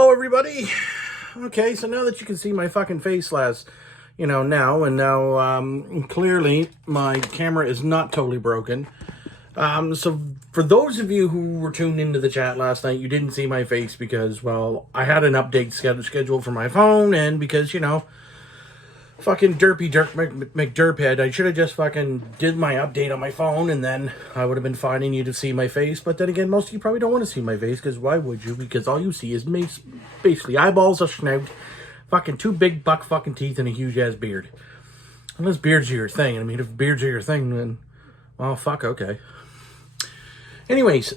Hello, everybody. Okay, so now that you can see my fucking face now, clearly my camera is not totally broken. So for those of you who were tuned into the chat last night, you didn't see my face because, well, I had an update scheduled for my phone, and because, fucking Derpy Dirk McDerphead, I should have just fucking did my update on my phone, and then I would have been finding you to see my face. But then again, most of you probably don't want to see my face, because why would you? Because all you see is basically eyeballs, a snout, fucking two big buck fucking teeth, and a huge ass beard. Unless beards are your thing. I mean, if beards are your thing, then, well, fuck, okay. Anyways,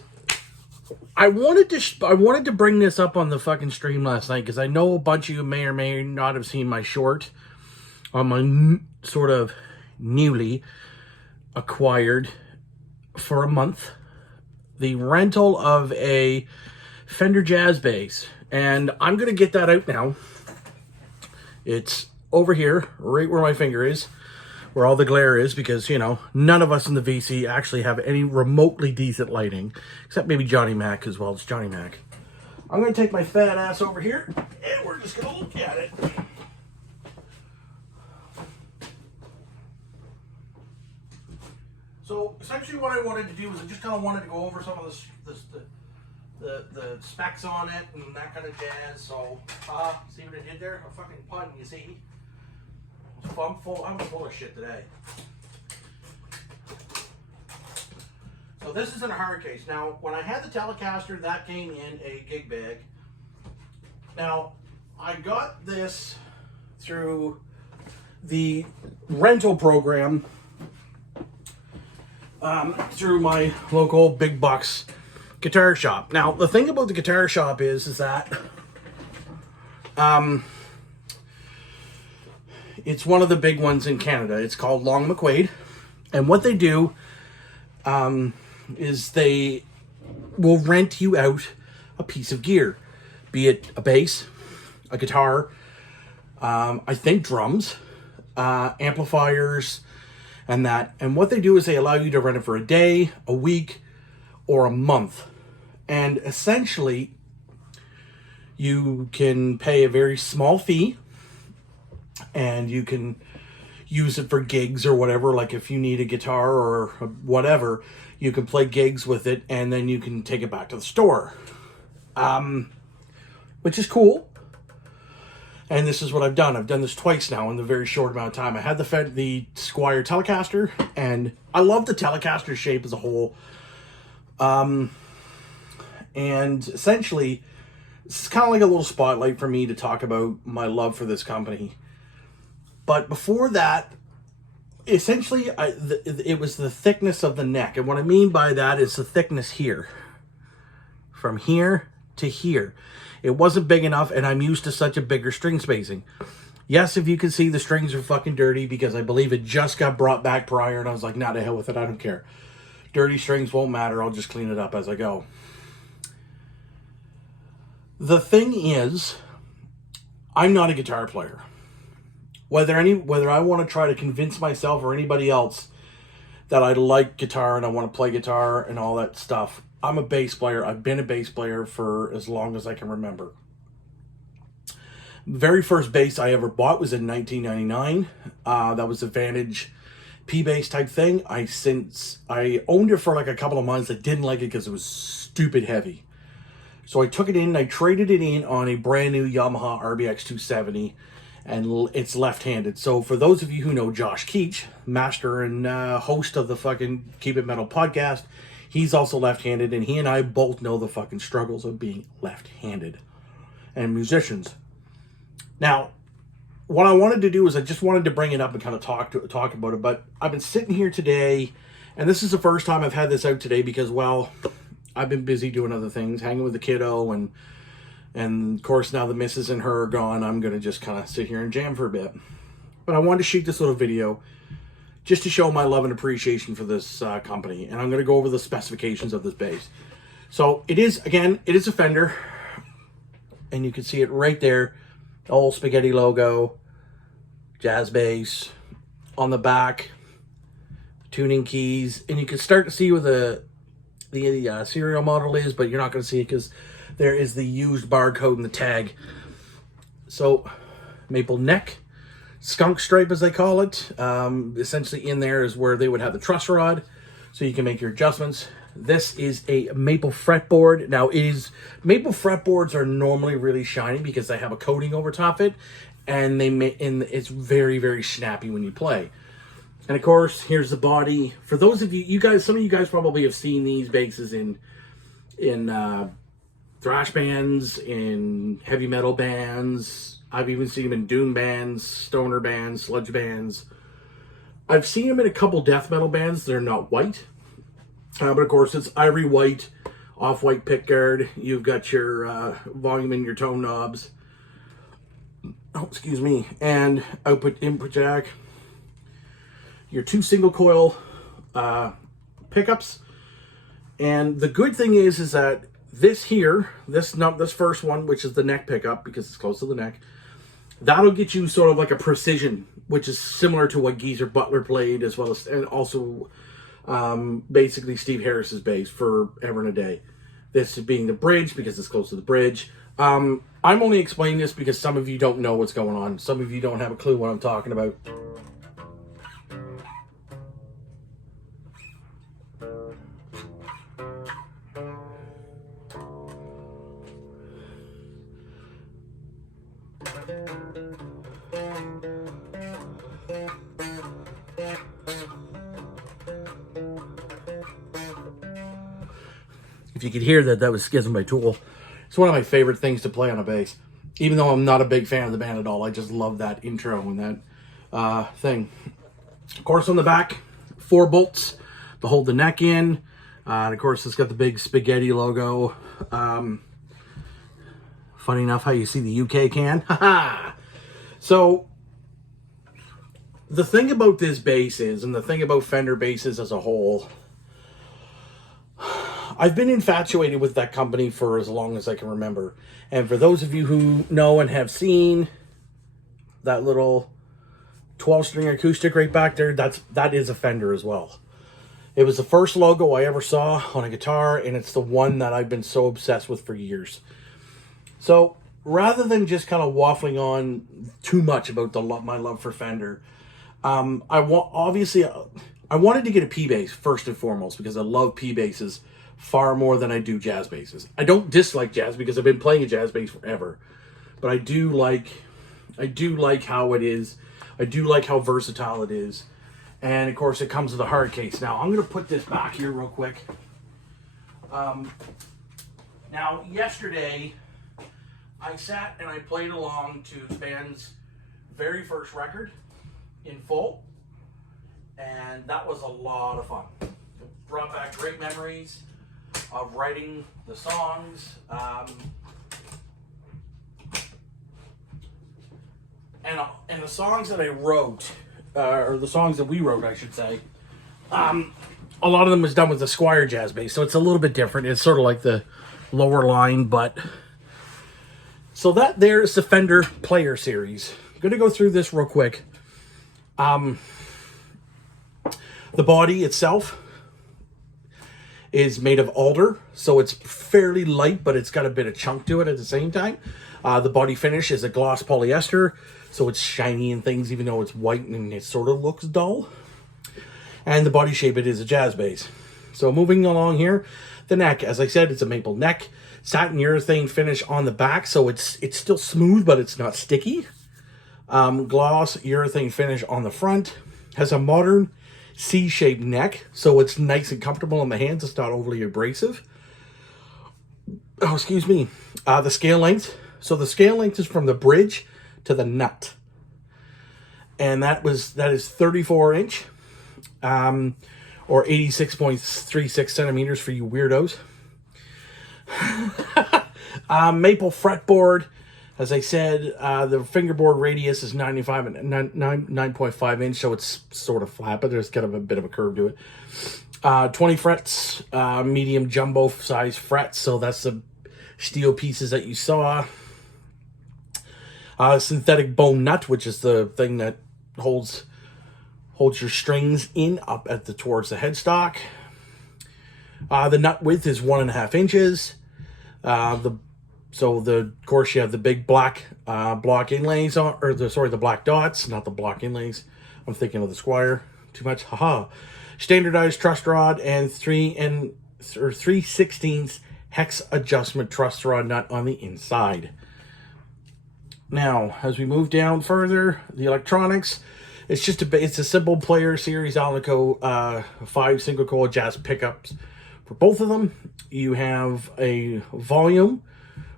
I wanted to bring this up on the fucking stream last night, because I know a bunch of you may or may not have seen my short on my sort of newly acquired for a month, the rental of a Fender Jazz Bass. And I'm going to get that out now. It's over here, right where my finger is, where all the glare is, because, none of us in the VC actually have any remotely decent lighting, except maybe Johnny Mac as well. It's Johnny Mac. I'm going to take my fat ass over here, and we're just going to look at it. So essentially what I wanted to do was I just kind of wanted to go over some of the specs on it and that kind of jazz. So see what I did there? A fucking pun, you see? I'm full of shit today. So this is in a hard case. Now, when I had the Telecaster, that came in a gig bag. Now, I got this through the rental program through my local big bucks guitar shop. Now, the thing about the guitar shop is that it's one of the big ones in Canada. It's called Long and McQuade. And what they do is they will rent you out a piece of gear, be it a bass, a guitar, I think drums, amplifiers, and that. And what they do is they allow you to rent it for a day, a week, or a month. And essentially, you can pay a very small fee, and you can use it for gigs or whatever. Like if you need a guitar or whatever, you can play gigs with it, and then you can take it back to the store, which is cool. And this is what I've done. I've done this twice now in a very short amount of time. I had the Squier Telecaster, and I love the Telecaster shape as a whole. And essentially, this is kind of like a little spotlight for me to talk about my love for this company. But before that, essentially, it was the thickness of the neck. And what I mean by that is the thickness here. From here to here. It wasn't big enough, and I'm used to such a bigger string spacing. Yes, if you can see, the strings are fucking dirty, because I believe it just got brought back prior, and I was like, nah, to hell with it, I don't care. Dirty strings won't matter, I'll just clean it up as I go. The thing is, I'm not a guitar player. Whether I want to try to convince myself or anybody else that I like guitar and I want to play guitar and all that stuff, I'm a bass player. I've been a bass player for as long as I can remember. The very first bass I ever bought was in 1999. That was a Vantage P-bass type thing. I owned it for like a couple of months. I didn't like it because it was stupid heavy. So I took it in and I traded it in on a brand new Yamaha RBX 270, and it's left-handed. So for those of you who know Josh Keach, master and host of the fucking Keep It Metal podcast, he's also left-handed, and he and I both know the fucking struggles of being left-handed and musicians. Now, what I wanted to do is I just wanted to bring it up and kind of talk about it, but I've been sitting here today, and this is the first time I've had this out today because, well, I've been busy doing other things, hanging with the kiddo, and of course now the missus and her are gone. I'm going to just kind of sit here and jam for a bit. But I wanted to shoot this little video just to show my love and appreciation for this company. And I'm going to go over the specifications of this bass. So it is a Fender. And you can see it right there. The old spaghetti logo. Jazz bass. On the back. Tuning keys. And you can start to see where the serial model is, but you're not going to see it because there is the used barcode in the tag. So, maple neck, skunk stripe as they call it. Essentially in there is where they would have the truss rod, so you can make your adjustments. This is a maple fretboard. Now, maple fretboards are normally really shiny because they have a coating over top of it, and it's very, very snappy when you play. And of course, here's the body. For those of you guys, some of you guys probably have seen these basses in thrash bands, in heavy metal bands. I've even seen them in doom bands, stoner bands, sludge bands. I've seen them in a couple death metal bands. They're not white. But of course, it's ivory white, off-white pickguard. You've got your volume and your tone knobs. Oh, excuse me. And output input jack. Your 2 single coil pickups. And the good thing is that this here, this first one, which is the neck pickup because it's close to the neck, that'll get you sort of like a precision, which is similar to what Geezer Butler played, as well as, and also basically Steve Harris's bass for Ever and a Day. This being the bridge because it's close to the bridge. I'm only explaining this because some of you don't know what's going on. Some of you don't have a clue what I'm talking about. If you could hear that, that was Schism by Tool. It's one of my favorite things to play on a bass. Even though I'm not a big fan of the band at all, I just love that intro and that thing. Of course, on the back, 4 bolts to hold the neck in. And of course, it's got the big spaghetti logo. Funny enough how you see the UK can. So, the thing about this bass is, and the thing about Fender basses as a whole, I've been infatuated with that company for as long as I can remember. And for those of you who know and have seen that little 12-string acoustic right back there, that is a Fender as well. It was the first logo I ever saw on a guitar, and it's the one that I've been so obsessed with for years. So, rather than just kind of waffling on too much about my love for Fender, I wanted to get a P bass first and foremost because I love P basses far more than I do jazz basses. I don't dislike jazz because I've been playing a jazz bass forever, but I do like how it is. I do like how versatile it is, and of course it comes with a hard case. Now I'm going to put this back here real quick. Now yesterday I sat and I played along to the band's very first record in full, and that was a lot of fun. It brought back great memories of writing the songs, and the songs that I wrote, or the songs that we wrote, I should say. A lot of them was done with the Squier Jazz Bass, so it's a little bit different. It's sort of like the lower line, but so that there's the Fender Player Series. I'm gonna go through this real quick. The body itself is made of alder, so it's fairly light, but it's got a bit of chunk to it at the same time. The body finish is a gloss polyester, so it's shiny and things, even though it's white and it sort of looks dull. And the body shape, it is a jazz bass. So moving along here, the neck, as I said, it's a maple neck, satin urethane finish on the back, so it's still smooth, but it's not sticky. Gloss urethane finish on the front, has a modern C-shaped neck, so it's nice and comfortable on the hands. It's not overly abrasive. Oh, excuse me. The scale length. So the scale length is from the bridge to the nut, and that is 34 inch, or 86.36 centimeters for you weirdos. Maple fretboard. As I said, the fingerboard radius is 9.5 inch, so it's sort of flat, but there's kind of a bit of a curve to it. 20 frets, medium jumbo size frets, so that's the steel pieces that you saw. Synthetic bone nut, which is the thing that holds your strings in up at towards the headstock. The nut width is 1.5 inches. Of course you have the big black block inlays on, or the black dots, not the block inlays. I'm thinking of the Squire too much. Haha. Standardized truss rod and 3/16 hex adjustment truss rod nut on the inside. Now, as we move down further, the electronics, it's a simple player series Alnico 5 single coil jazz pickups for both of them. You have a volume,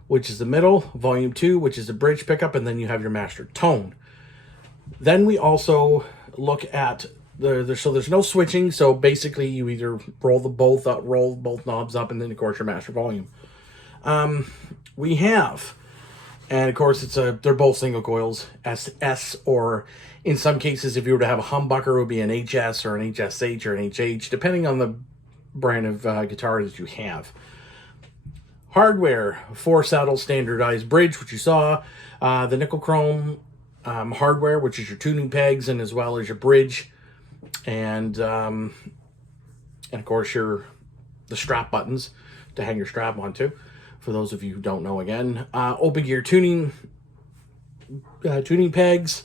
which is the middle, volume 2, which is the bridge pickup, and then you have your master tone. Then we also look at so there's no switching, so basically you either roll both knobs up, and then of course your master volume. We have, and of course they're both single coils, SS, or in some cases if you were to have a humbucker it would be an HS or an HSH or an HH, depending on the brand of guitar that you have. Hardware, 4-saddle standardized bridge, which you saw, the nickel chrome hardware, which is your tuning pegs, and as well as your bridge, and of course the strap buttons to hang your strap onto, for those of you who don't know. Again, open gear tuning pegs.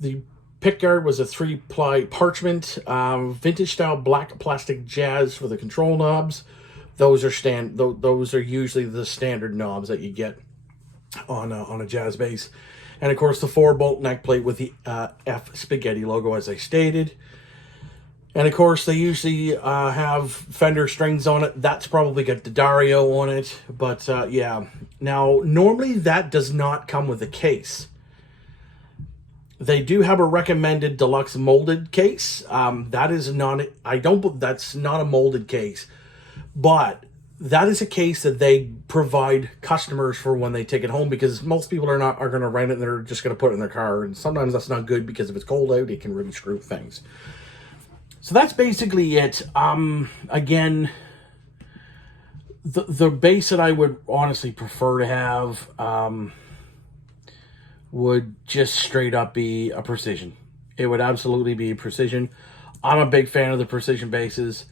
The pickguard was a 3-ply parchment, vintage style black plastic jazz for the control knobs. Those are usually the standard knobs that you get on a jazz bass. And of course the 4-bolt neck plate with the F Spaghetti logo, as I stated. And of course they usually have Fender strings on it. That's probably got the Dario on it. But yeah. Now, normally that does not come with a case. They do have a recommended deluxe molded case. That's not a molded case. But that is a case that they provide customers for when they take it home, because most people are going to rent it and they're just going to put it in their car. And sometimes that's not good, because if it's cold out, it can really screw things. So that's basically it. Again, the bass that I would honestly prefer to have would just straight up be a precision. It would absolutely be a precision. I'm a big fan of the precision basses.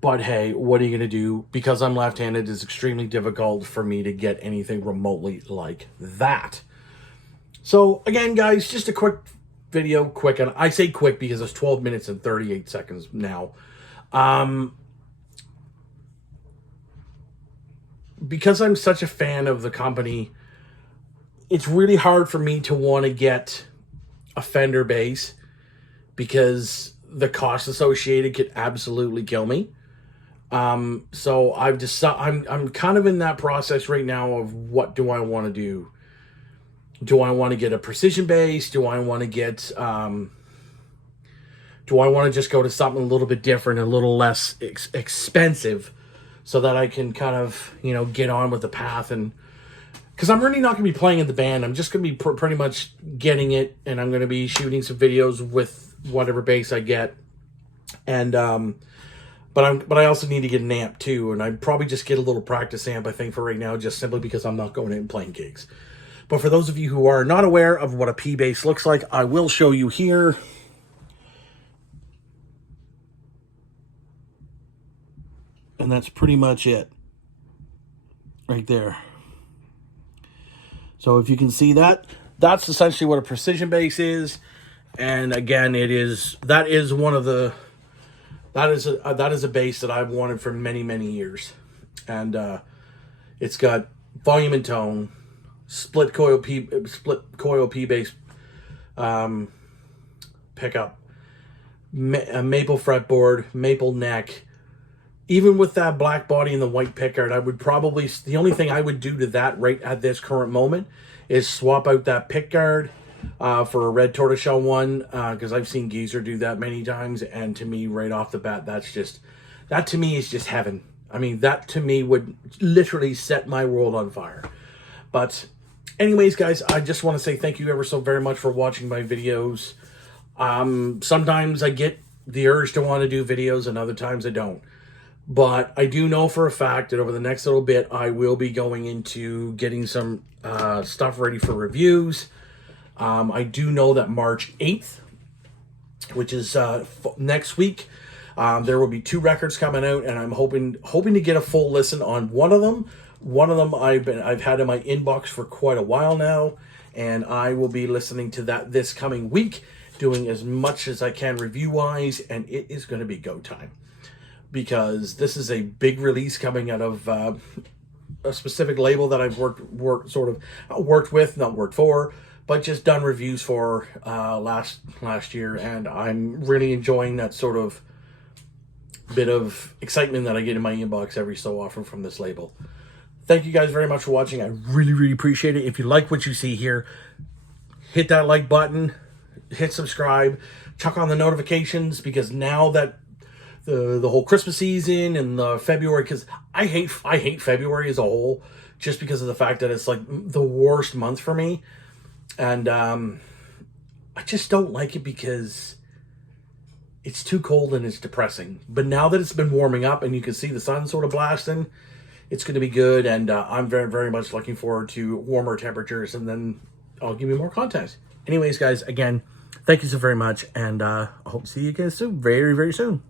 But hey, what are you going to do? Because I'm left-handed, it's extremely difficult for me to get anything remotely like that. So again, guys, just a quick video. And I say quick because it's 12 minutes and 38 seconds now. Because I'm such a fan of the company, it's really hard for me to want to get a Fender bass, because the cost associated could absolutely kill me. So I've decided, I'm kind of in that process right now of what do I want to do? Do I want to get a precision bass? Do I want to get, do I want to just go to something a little bit different, a little less expensive, so that I can kind of, get on with the path? And because I'm really not going to be playing in the band, I'm just going to be pretty much getting it, and I'm going to be shooting some videos with whatever bass I get. And, But I also need to get an amp too, and I'd probably just get a little practice amp, I think, for right now, just simply because I'm not going in and playing gigs. But for those of you who are not aware of what a P bass looks like, I will show you here. And that's pretty much it right there. So if you can see that, that's essentially what a precision bass is. And again, that is a bass that I've wanted for many, many years. And it's got volume and tone, split coil P bass pickup, a maple fretboard, maple neck. Even with that black body and the white pickguard, I would probably, the only thing I would do to that right at this current moment is swap out that pickguard for a red tortoiseshell one, because I've seen Geezer do that many times, and to me, right off the bat, that to me is just heaven. I mean, that to me would literally set my world on fire. But anyways, guys, I just want to say thank you ever so very much for watching my videos. Sometimes I get the urge to want to do videos, and other times I don't. But I do know for a fact that over the next little bit, I will be going into getting some stuff ready for reviews. I do know that March 8th, which is next week, There will be 2 records coming out, and I'm hoping to get a full listen on one of them. One of them I've had in my inbox for quite a while now, and I will be listening to that this coming week, doing as much as I can review-wise, and it is going to be go time. Because this is a big release coming out of a specific label that I've worked for, but just done reviews for last year, and I'm really enjoying that sort of bit of excitement that I get in my inbox every so often from this label. Thank you guys very much for watching. I really, really appreciate it. If you like what you see here, hit that like button, hit subscribe, chuck on the notifications, because now that the whole Christmas season and the February, because I hate February as a whole, just because of the fact that it's like the worst month for me, and I just don't like it because it's too cold and it's depressing. But now that it's been warming up and you can see the sun sort of blasting, it's going to be good, and I'm very, very much looking forward to warmer temperatures, and then I'll give you more content. Anyways, guys, again, thank you so very much, and I hope to see you guys soon, very, very soon.